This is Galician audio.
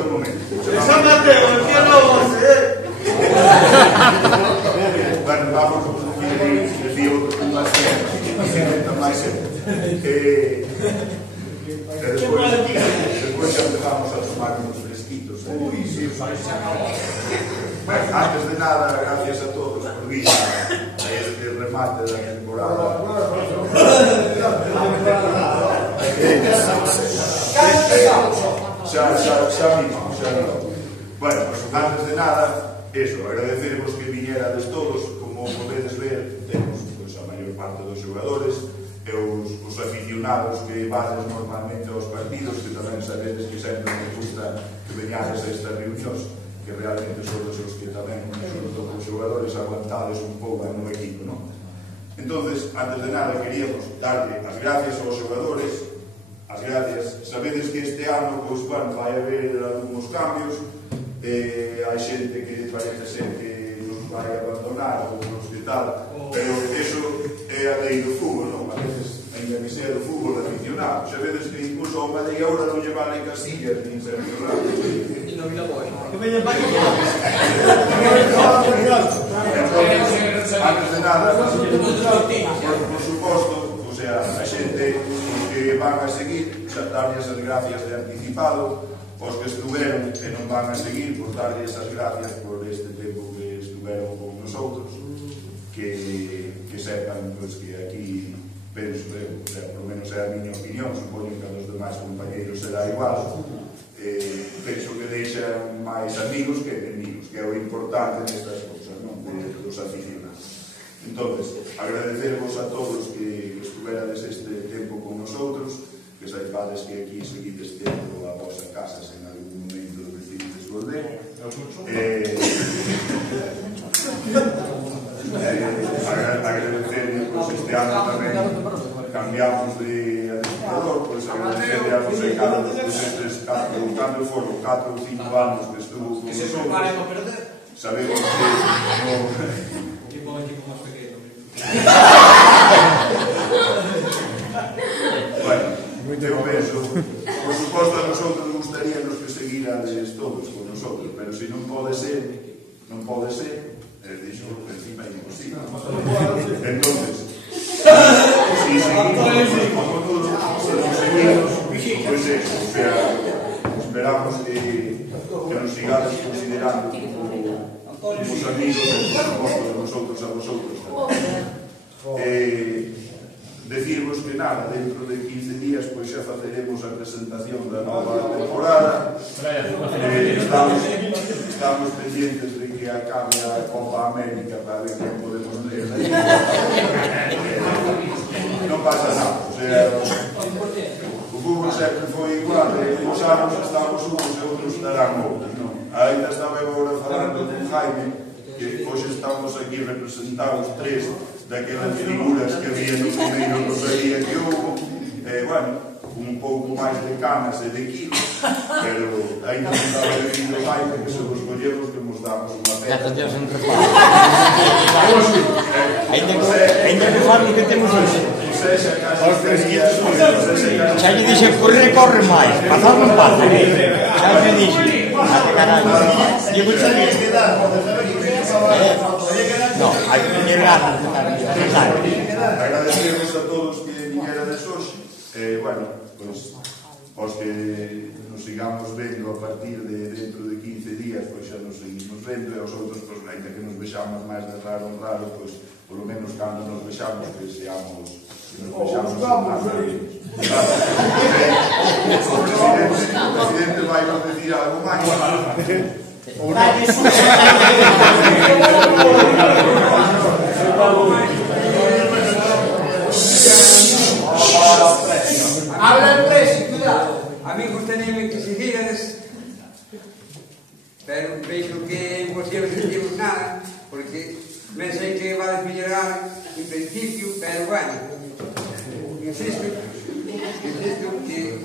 un momento. San Mateo, que non você, Bueno, vamos a decir outro máis despois xa empezamos a tomar uns fresquitos. Antes de nada, gracias a todos por vir a este remate da temporada. Xa mismo. Bueno, pues antes de nada, eso, agradecervos que viñerades todos. Como podedes ver, temos pues, a maior parte dos xogadores e os aficionados que vades normalmente aos partidos, que tamén sabedes que sempre me gusta que veñades a estas reunións, que realmente son os que tamén, xunto con os xogadores, aguantades un pouco no equipo, non? Entonces, antes de nada, queríamos darle as gracias aos xogadores, as gracias. Sabedes que este ano, pois, bueno, vai haber algúns cambios, hai xente que parece ser que nos vai abandonar ou nos que tal, pero eso é a lei do fútbol, non? A veces, ainda que sea do fútbol aficionado, sabedes que incluso ao Madeira non lle valen casillas nin ser violado. E non vila boi. que veñen para aquí. Antes de nada, por suposto, o sea, a xente que van a seguir, darles as gracias de anticipado, os que estuveron e non van a seguir, por darles as gracias por este tempo que estuveron con nosotros, que sepan pues, que aquí penso eu, o sea, por lo menos é a miña opinión, supoño que a dos demais compañeros será igual, penso que deixan máis amigos que enemigos, que é o importante nestas cousas, non? Dos aficionados. Entonces, agradecervos a todos que estuverades este tempo con nosotros, que saibades que aquí seguides tendo a vosa casa en algún momento decidides volver. Agradecerle, pues este ano tamén cambiamos de administrador, pues agradecerle a José Carlos estes 4 ou 5 anos que estuvo con Que se preparen a perder. sabemos que Tipo un equipo máis pequeno. bueno, eu penso, por suposto a nosotros gustaríanos que seguirades todos con nosotros, pero se non pode ser, dixo, encima é imposible. Entonces, si seguimos como todos, se non seguimos, pues eso, o sea, esperamos que nos sigades considerando como os amigos, por suposto, de nosotros a vosotros tamén. Decirvos que nada, dentro de 15 días pois xa faceremos a presentación da nova temporada. Estamos pendientes de que acabe a Copa América para ver quen podemos ler. Non pasa nada, o sea, o fútbol sempre foi igual, uns anos estamos uns e outros estarán outros, non? Ainda estaba agora falando con Jaime, que hoxe estamos aquí representados 3 daquelas figuras que había no primeiro Rosalía que houve, bueno, un pouco máis de canas e de kilos, pero ainda non estaba dicindo Jaime que se nos collemos que nos damos unha pena. Ainda que falo que temos hoxe. Xa lle dixe, corre máis, pasar non pasa. Xa me dixe, a que caralho. Digo, xa dixe. No, hai que llegar. Agradecemos a todos que viñerades hoxe. Bueno, pues, os que nos sigamos vendo a partir de dentro de 15 días, pois xa nos seguimos vendo, e os outros, pois, ainda que nos vexamos máis de raro en raro, pois, polo menos cando nos vexamos, que seamos máis amigos. O presidente vai nos decir algo máis. Habla el precio, cuidado. A mí gustaría que siguieras, pero veo que é imposible que digamos nada, porque me sei que va a desmillorar en principio, pero bueno, insisto que